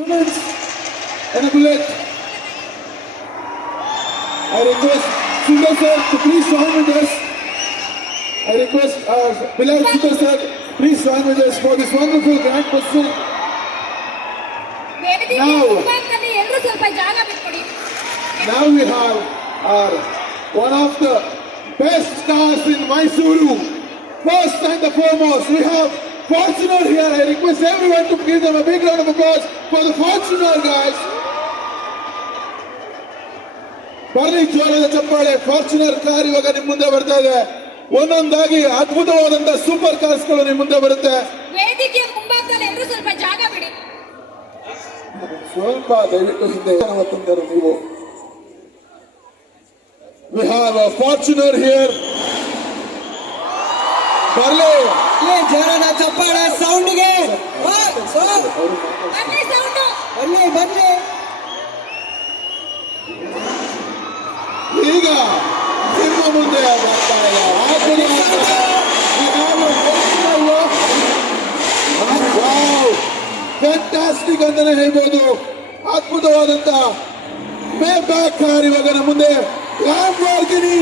Students and a. I request Sudar sir to please join with us. I request our beloved Sudar sir, please join with us for this wonderful grand question. Now, now we have our one of the best stars in Mysuru. First and the foremost, we have Fortuner here. I request everyone to give them a big round of applause for the Fortuner guys. ಬರ್ಲಿ ಜೋರದ ಚಪ್ಪಾಳೆ Fortuner car ಇವಾಗ ನಿಮ್ ಮುಂದೆ ಬರ್ತಾ ಇದೆ ಒಂದೊಂದಾಗಿ ಅದ್ಭುತವಾದಂತ super ಕಾರ್ಸ್ಗಳು ನಿಮ್ ಮುಂದೆ ಬರುತ್ತೆ ವೇದಿಕೆಯ ಮುಂಭಾಗದಲ್ಲಿ ಎಲ್ಲರೂ ಸ್ವಲ್ಪ ಜಾಗ ಬಿಡಿ ಸ್ವಲ್ಪ ದಯವಿಟ್ಟು ಹಿಂದೆ ನೀವು we have a Fortuner here ಬರ್ಲಿ. ಏ ಜೋರಾದ ಚಪ್ಪಾಳ ಸೌಂಡ್ಗೆ. ಬರ್ಲಿ ಬರ್ಲಿ ಈಗ ನಿಮ್ಮ ಮುಂದೆ ಫ್ಯಾಂಟಾಸ್ಟಿಕ್ ಅಂತಾನೆ ಹೇಳ್ಬೋದು. ಅದ್ಭುತವಾದಂತ ಮೇ ಬ್ಯಾಕ್ ಕಾರ್ ಇವಾಗ ನಮ್ಮ ಮುಂದೆ ಲ್ಯಾಂಬಾರ್ಗಿನಿ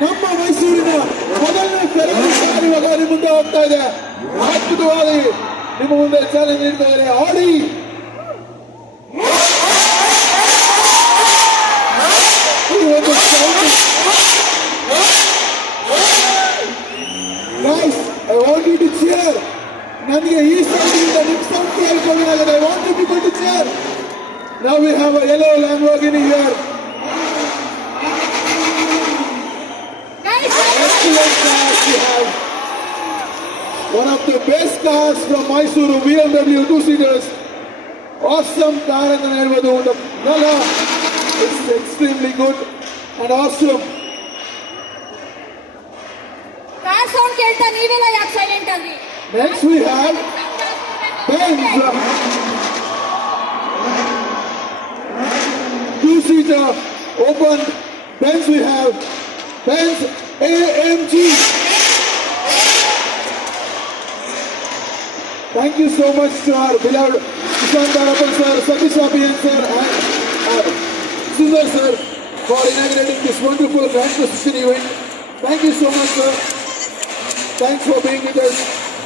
ನಮ್ಮ ಮೈಸೂರಿನ ಮೊದಲನೇ ಕೆಲವು ಸಾರಿ ಇವಾಗ ಮುಂದೆ ಹೋಗ್ತಾ ಇದೆ. ಅದ್ಭುತವಾಗಿ ನಿಮ್ಮ ಮುಂದೆ ಚಾಲೆಂಜ್ ನೀಡ್ತಾ ಆಡಿ. sound- I want you to. ನನಗೆ ಈ ಸೌಂಡಿಂದ ನಿಮ್ಮ sound ಕೇಳ್ಕೊಳ್ಳೋದಾಗಿದೆ I want now we have a yellow Lamborghini here Guys, excellent cars we have. One of the best cars from Mysuru, BMW two-seaters. Awesome car ಅಂತ ಹೇಳ್ಬೋದು ಒಂದು color it's extremely good and awesome. Car sound ಕೇಳ್ತಾ ನೀವೆಲ್ಲ ಯಾಕೆ silent ಆದ್ರಿ Next we have Benz. open Benz we have Benz AMG. Thank you so much to our beloved Kishan Darapan sir, Satish Abhiyan sir and uh, Sundar sir for inaugurating this wonderful grand precision event. Thank you so much sir. Thanks for being with us.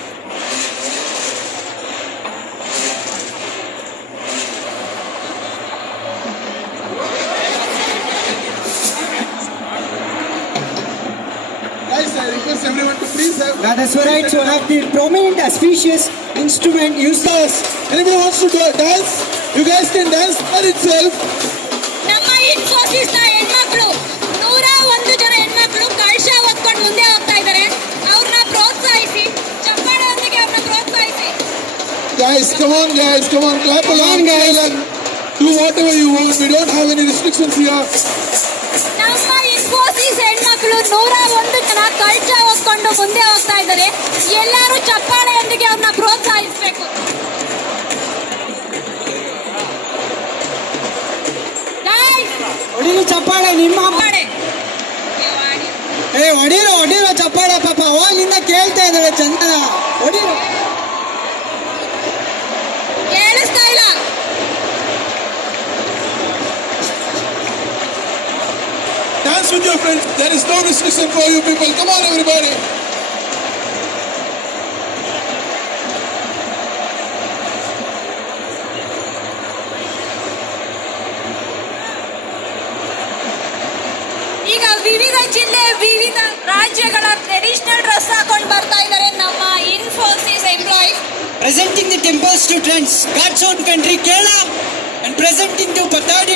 Guys, I request everyone to please have. That is right, one of the prominent auspicious instrument used Dance. Anybody wants to do dance? You guys can dance by itself. ನಮ್ಮ ಇನ್ಫೋಸಿಸ್ ನ ಹೆಣ್ಮಕ್ಳು ನೂರ ಒಂದು ಜನ ಹೆಣ್ಮಕ್ಳು ಕಳಶ ಹೊತ್ಕೊಂಡು ಮುಂದೆ ಹೋಗ್ತಾ ಇದ್ದಾರೆ ಅವ್ರನ್ನ ಪ್ರೋತ್ಸಾಹಿಸಿ ಚಪ್ಪಾಳೆಯೊಂದಿಗೆ ಅವ್ರನ್ನ ಪ್ರೋತ್ಸಾಹಿಸಿ Guys, come on, guys, come on, clap along, guys, and do whatever you want. We don't have any restrictions here. ನಮ್ಮ ಇನ್ಫೋಸಿಸ್ ಹೆಣ್ಮಕ್ಳು ನೂರ ಒಂದು ಜನ ಕಳ್ಚ ಹೋಗ್ಕೊಂಡು ಮುಂದೆ ಹೋಗ್ತಾ ಇದ್ದಾರೆ ಎಲ್ಲರೂ ಚಪ್ಪಾಳೆಯೊಂದಿಗೆ ಅವ್ರನ್ನ ಪ್ರೋತ್ಸಾಹಿಸಬೇಕು. ಚಪ್ಪಾಳೆ ನಿಮ್ಮ ಏ ಹೊಡಿರೋ ಹೊಡಿರೋ ಚಪ್ಪಾಳೆ ಪಾಪ. ಅವಾಗಿಂದ ಕೇಳ್ತಾ ಇದ್ದಾರೆ ಚಂದನ. ಹೊಡಿರೋ with your friends. There is no restriction for you people. Come on, everybody. ಈಗ ವಿವಿಧ ಜಿಲ್ಲೆ ವಿವಿಧ ರಾಜ್ಯಗಳ ಟ್ರೆಡಿಷನಲ್ ಡ್ರೆಸ್ ಹಾಕೊಂಡು ಬರ್ತಾ ಇದ್ದಾರೆ ನಮ್ಮ Infosys employees presenting the temples to trends God's own country Kerala and presenting to Patadi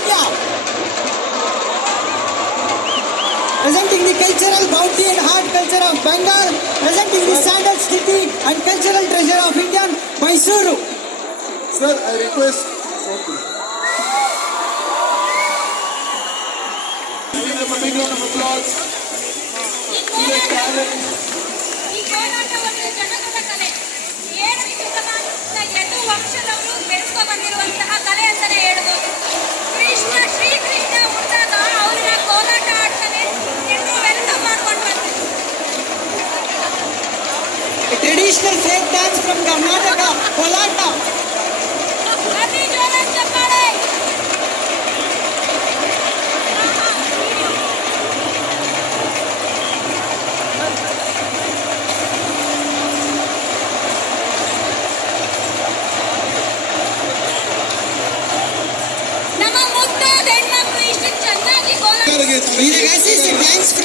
Bharatian Heart Culture of Bengal, presenting the standard city and cultural treasure of Indian Mysuru. Sir, I request. Okay. big round of applause the match from Karnataka kolata Thanks.